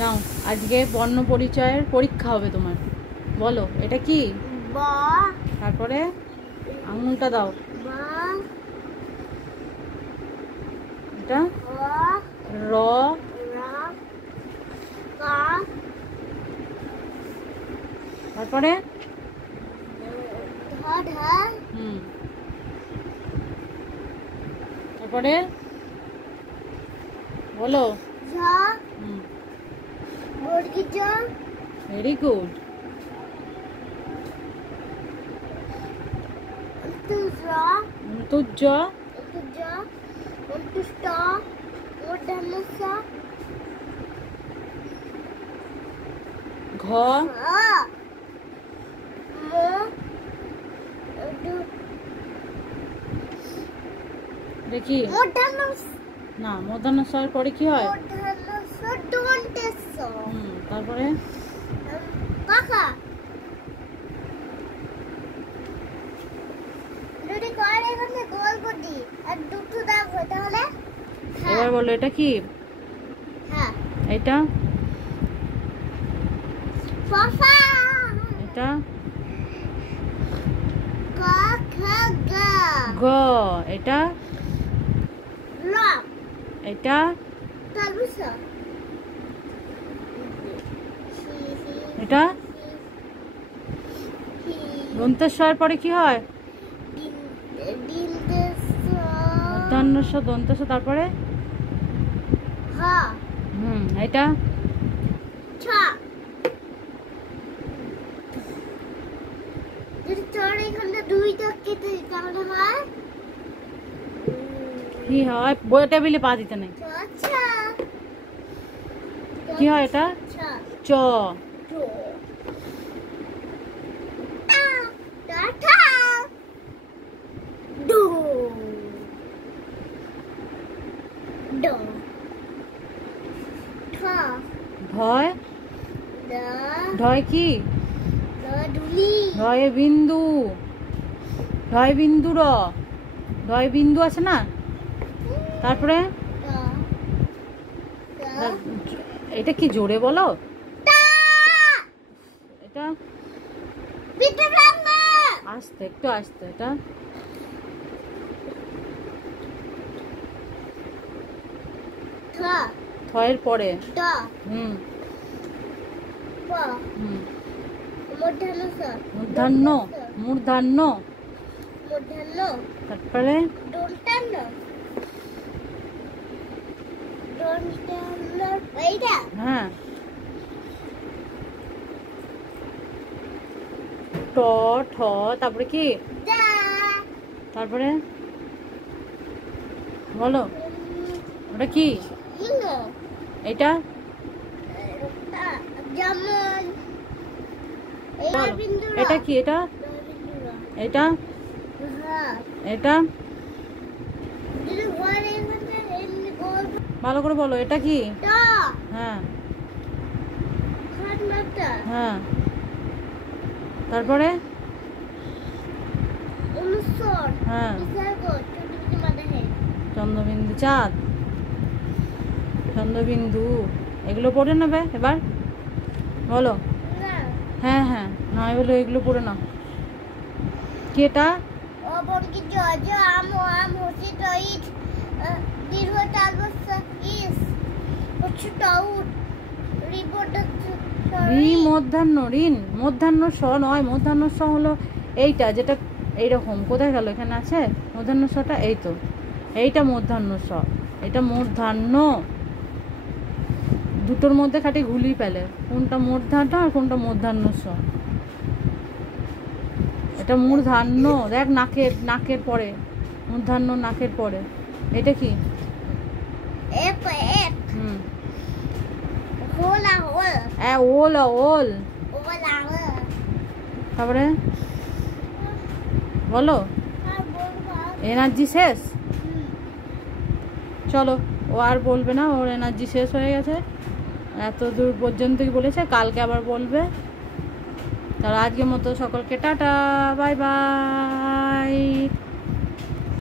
নাও আজকে বর্ণ পরিচয়ের পরীক্ষা হবে তোমার। বলো এটা কি? বা। তারপরে আঙুলটা দাও। বা। এটা র। রা। কা। তারপরে ধা ধা। তারপরে বলো। ঝা। মুরগি ঝা। Very good. অন্তুজা। অন্তুজ। অন্তুজা। অন্তুষ্ট। মূর্ধন্যসা। ঘ। ঘা। ম। দেখি মূর্ধন্যস। না, মূর্ধন্য ষ পরে কি হয়? মূর্ধন্যসা দন্তেস। তারপরে কাকা। যদি করে এখানে গোল করদি আর দুটো দাগ হয় তাহলে? এবার বলো এটা কি? হ্যাঁ। এটা পাপা। এটা কা খা গা। গ। এটা ল। এটা তালবুসা। এটা দন্তেশ্বর পরে কি হয়? মূর্ধন্য ষ দন্তেশ্বর। তারপরে হা। এটা ছা। যদি চড় এখানে দুই দাগ কেটে দিই তাহলে হয় কি হয়? বই টেবিলে পা দিতে নেই। ছা। কি হয় এটা? ছা। চ। টো। টা। টা টা। ডো। ডো। ঠা। ভয়। দা। ঢয় কি? দা ধুলি। ঢয়ে বিন্দু। ঢয় বিন্দু র। ঢয় বিন্দু আছে না? তারপরে দা। দা। এটা কি জোরে বলো? টা। এটা পিঠে রান্না। আস্তে, একটু আস্তে। এটা ঠা। থয়ের পরে দা। পা। মূর্ধন্যসা। মূর্ধন্য। মূর্ধন্য। মূর্ধন্য। তারপরে দন্তান্ন। দন্তান্ন এইটা। হ্যাঁ ট ঠ। তারপরে কি? দা। তারপরে বলো ওটা কি? হিঙ্গ। এটা যেমন বলো বিন্দুরা। এটা কি? এটা বিন্দুরা। এটা হ্যাঁ। এটা যদি ঘরে এখানে এমনি গোল ভালো করে বলো এটা কি? টা। হ্যাঁ খাটনাটা। হ্যাঁ। তারপরে অনুসর। হ্যাঁ বিসর্গ চতুর্থ মাদাহে। চন্দ্রবিন্দু চাঁদ। চন্দ্রবিন্দু এগুলো পড়ে নেবে এবার। বলো না। হ্যাঁ হ্যাঁ নয় বলো এগুলো পড়ে নাও। কি এটা? অবর্গী জজ আম আম হসি তইট দীর্ঘ তালবস ইস উচ্চটাউট রিপোর্ট রি মধ্যাহ্ন ঋণ। মধ্যাহ্ন স নয়, মধ্যাহ্ন স হলো এইটা যেটা এইরকম। কোথায় গেল? এখানে আছে মধ্যাহ্ন সটা। এই তো এইটা মধ্যাহ্ন স। এটা মূর্ধান্য। দুটোর মধ্যে খাটি ঘুলি পেলে কোনটা মূর্ধান্য আর কোনটা মধ্যাহ্ন স। এটা মূর্ধান্য। দেখ নাকের নাকের পরে মূর্ধান্য নাকের পরে। এটা কি? এপ এপ হোলা হোল। ওল ওল। ওলা হোল। তারপরে বলো আর বলবা এনার্জি শেষ। চলো ও আর বলবে না, ওর এনার্জি শেষ হয়ে গেছে। এত দূর পর্যন্তই বলেছে, কালকে আবার বলবে। তাহলে আজকের মতো সকলকে টাটা, বাই বাই।